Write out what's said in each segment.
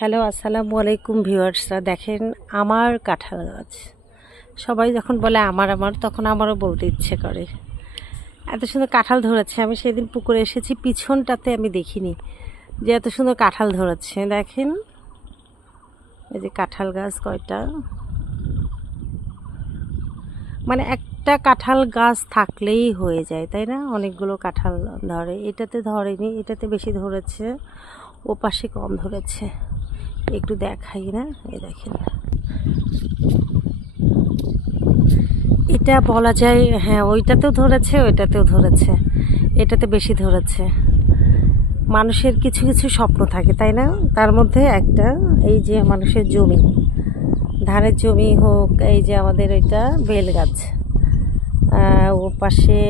Hello, আসসালামু আলাইকুম ভিউয়ার্সরা। দেখেন আমার কাঁঠাল গাছ। সবাই যখন বলে আমার আমার, তখন আমারও বলতে ইচ্ছে করে। এত সুন্দর কাঁঠাল ধরেছে। আমি সেদিন পুকুরে এসেছি, পিছনটাতে আমি দেখিনি যে এত সুন্দর কাঁঠাল ধরেছে। দেখেন এই যে কাঁঠাল গাছ কয়টা, মানে একটা কাঁঠাল গাছ থাকলেই হয়ে যায়, তাই না? অনেকগুলো কাঁঠাল ধরে। এটাতে ধরেনি, এটাতে বেশি ধরেছে, ও পাশে কম ধরেছে। একটু দেখাই না, এই দেখেন। এটা বলা যায়, হ্যাঁ, ওইটাতেও ধরেছে, ওইটাতেও ধরেছে, এটাতে বেশি ধরেছে। মানুষের কিছু কিছু স্বপ্ন থাকে, তাই না? তার মধ্যে একটা, এই যে মানুষের জমি, ধানের জমি হোক, এই যে আমাদের ওইটা বেল গাছ, ও পাশে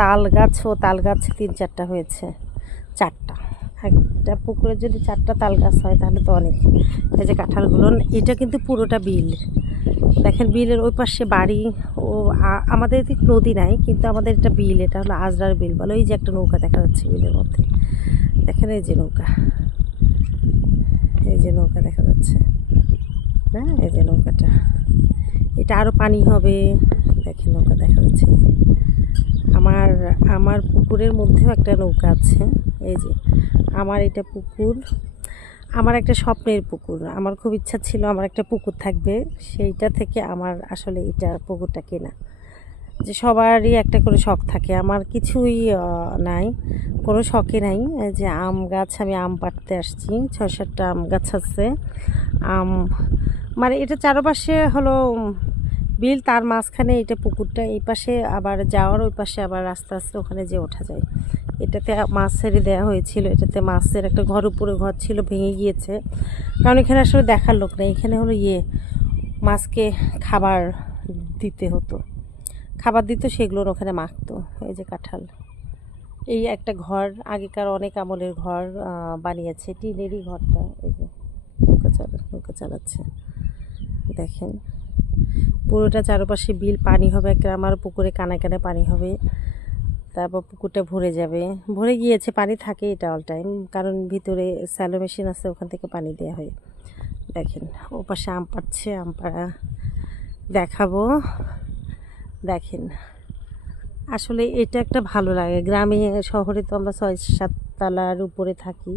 তাল গাছ, ও তাল গাছ 3-4টা হয়েছে, 4টা। একটা পুকুরে যদি 4টা তাল গাছ হয় তাহলে তো অনেক। এই যে কাঁঠালগুলো, এটা কিন্তু পুরোটা বিল। দেখেন বিলের ওই পাশে বাড়ি। ও আমাদের এদিকে নদী নাই, কিন্তু আমাদের এটা বিল, এটা হলো আজরার বিল বলে। ওই যে একটা নৌকা দেখা যাচ্ছে বিলের মধ্যে, দেখেন এই যে নৌকা, এই যে নৌকা দেখা যাচ্ছে না, এই যে নৌকাটা, এটা আরও পানি হবে। দেখেন নৌকা দেখা যাচ্ছে, এই যে আমার আমার পুকুরের মধ্যেও একটা নৌকা আছে। এই যে আমার এটা পুকুর, আমার একটা স্বপ্নের পুকুর। আমার খুব ইচ্ছা ছিল আমার একটা পুকুর থাকবে, সেইটা থেকে আমার আসলে এটা পুকুরটা কেনা। যে সবারই একটা করে শখ থাকে, আমার কিছুই নাই, কোনো শখই নাই। এই যে আম গাছ, আমি আম পাড়তে আসছি, 6-7টা আম গাছ আছে। আম মানে এটা চারপাশে হলো বিল, তার মাঝখানে এটা পুকুরটা, এই পাশে আবার যাওয়ার, ওই পাশে আবার আস্তে আস্তে ওখানে যে ওঠা যায়। এটাতে মাছ ছেড়ে দেওয়া হয়েছিল, এটাতে মাছের একটা ঘর, উপরে ঘর ছিল, ভেঙে গিয়েছে, কারণ এখানে আসলে দেখার লোক নেই। এখানে হলো মাছকে খাবার দিতে হতো, খাবার দিত, সেগুলোর ওখানে মাখতো। এই যে কাঁঠাল, এই একটা ঘর, আগেকার অনেক আমলের ঘর বানিয়েছে, টিনেরই ঘরটা। এই যে নৌকা চালাচ্ছে, দেখেন পুরোটা চারপাশে বিল, পানি হবে একটা, আমার পুকুরে কানায় কানায় পানি হবে। তারপর পুকুরটা ভরে যাবে, ভরে গিয়েছে, পানি থাকে এটা অল টাইম, কারণ ভিতরে স্যালো মেশিন আছে, ওখান থেকে পানি দেওয়া হয়। দেখেন ও পাশে আম পাড়ছে, আম পাড়া দেখাবো। দেখেন আসলে এটা একটা ভালো লাগে। গ্রামে, শহরে তো আমরা 6-7 তলার উপরে থাকি,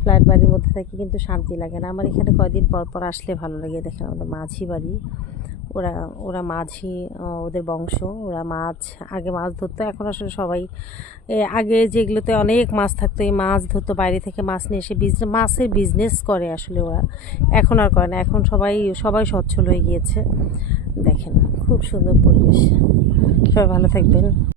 ফ্ল্যাট বাড়ির মধ্যে থাকি, কিন্তু শান্তি লাগে না। আমার এখানে কয়দিন পর পর আসলে ভালো লাগে। দেখেন আমাদের মাঝি বাড়ি, ওরা ওরা মাঝি, ওদের বংশ, ওরা মাছ, আগে মাছ ধরতো, এখন আসলে সবাই, আগে যেগুলোতে অনেক মাছ থাকতো, এই মাছ ধরতো, বাইরে থেকে মাছ নিয়ে এসে মাছের বিজনেস করে আসলে ওরা। এখন আর করে না, এখন সবাই সবাই সচ্ছল হয়ে গিয়েছে। দেখেন খুব সুন্দর পরিবেশ। সবাই ভালো থাকবেন।